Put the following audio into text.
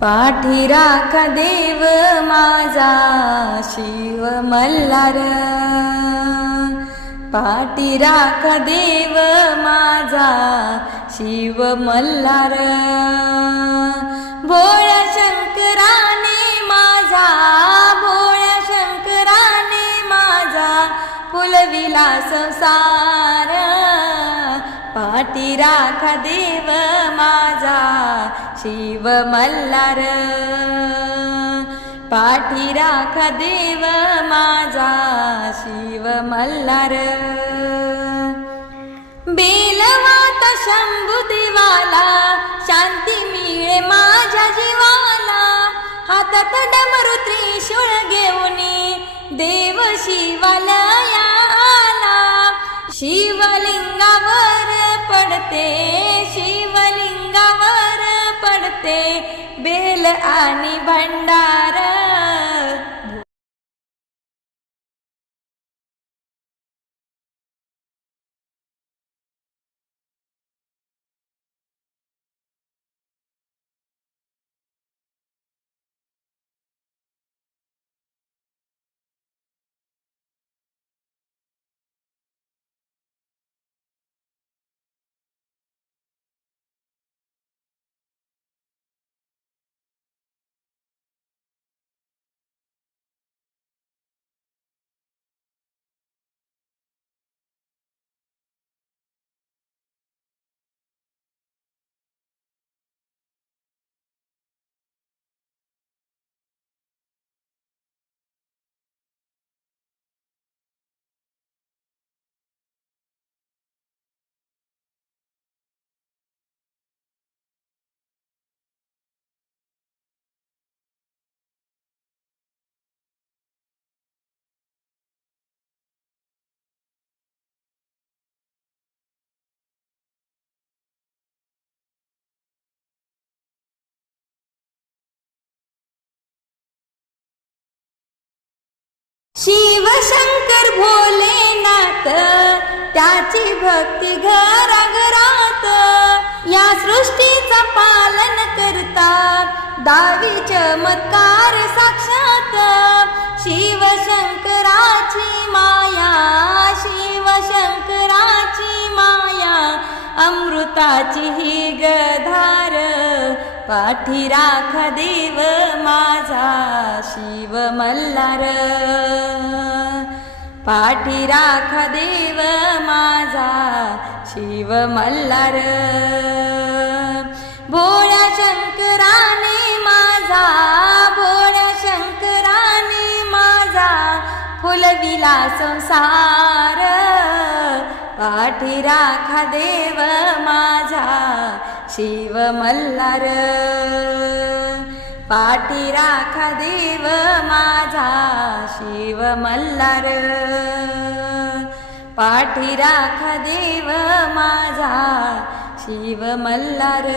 पाठी राखा देव माझा शिव मल्हार? पाठी राखा देव माझा शिव मल्हार? भोळ्या शंकराने माझा भोळ्या शंकराने माझा फुलविला संसार पाठी राख देव माझा शिव मल्हार. पाठी राख देव माझा शिव मल्हार. बेलवाता शंभू देवाला शांती मिळे माझ्या जीवाला. हातात डमरू त्रिशूळ घेऊन देव शिवालया आला शिवलिंगावर पडते शिवलिंगावर पडते बेल आणि भंडार शिवशंकर भोलेनाथ त्याची भक्ती घराघरात. या सृष्टीचा पालन करतात दावी चमत्कार साक्षात. शिवशंकराची माया शिवशंकराची माया अमृताची ही गधार. पाठी राख देव माझा शिव मल्हार. पाठी राख देव माझा शिव मल्हार. भोळ्या शंकराने माझा भोळ्या शंकराने माझा फुलविला संसार. पाठी राख देव माझा शिव मल्हार पाठी राखा देव माझा शिव मल्हार पाठी राखा देव माझा शिव मल्हार